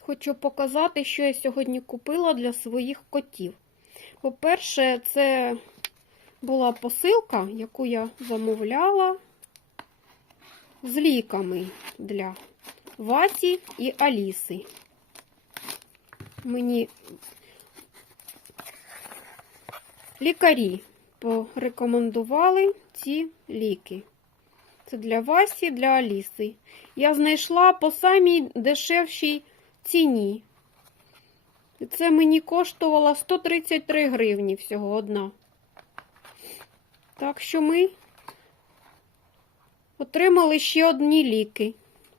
Хочу показати, що я сьогодні купила для своїх котів. По-перше, це була посилка, яку я замовляла з ліками для Васі і Аліси. Мені лікарі порекомендували ці ліки. Це для Васі, для Аліси. Я знайшла по самій дешевшій ціні. Це мені коштувало 133 гривні всього одна. Так що ми отримали ще одні ліки.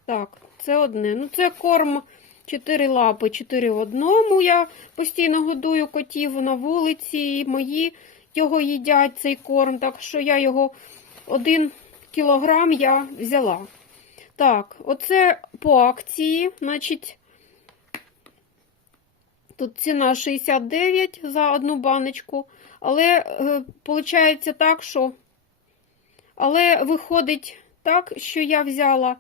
Так, це одне. Ну, це корм 4 лапи, 4 в одному. Я постійно годую котів на вулиці, і мої його їдять цей корм, так що я його один кілограм я взяла. Так, оце по акції, значить, тут ціна 69 за одну баночку, але виходить так, що але виходить так, що я взяла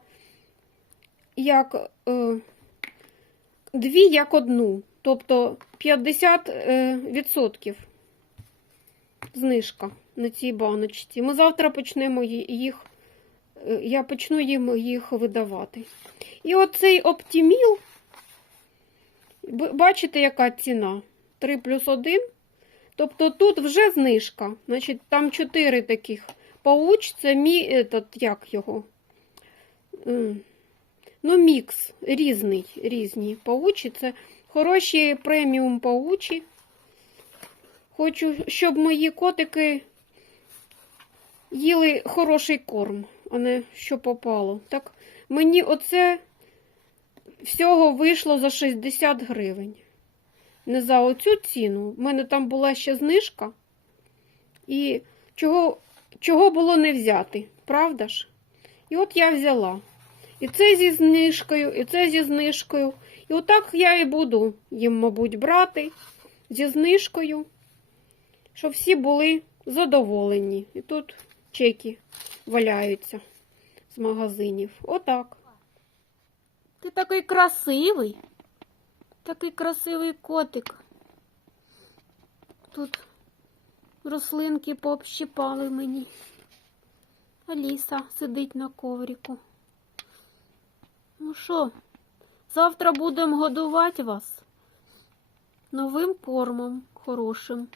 як е, дві як одну, тобто 50% е, знижка на цій баночці. Ми завтра почнемо їх, е, я почну їм їх видавати. І оцей оптіміл, б- бачите, яка ціна? 3 плюс 1. Тобто тут вже знижка. Значить, там 4 таких пауч, це мій, этот, як його? Ну, мікс різний, різні паучі. Це хороші преміум паучі. Хочу, щоб мої котики їли хороший корм, а не що попало. Так мені оце всього вийшло за 60 гривень. Не за оцю ціну. У мене там була ще знижка. І чого, чого було не взяти, правда ж? І от я взяла. І це зі знижкою, і це зі знижкою. І отак я і буду їм, мабуть, брати зі знижкою, щоб всі були задоволені. І тут чеки валяються з магазинів. Отак. Ти такий красивий. Такий красивий котик. Тут рослинки пообщипали мені. Аліса сидить на коврику. Ну що, завтра будемо годувати вас новим кормом хорошим.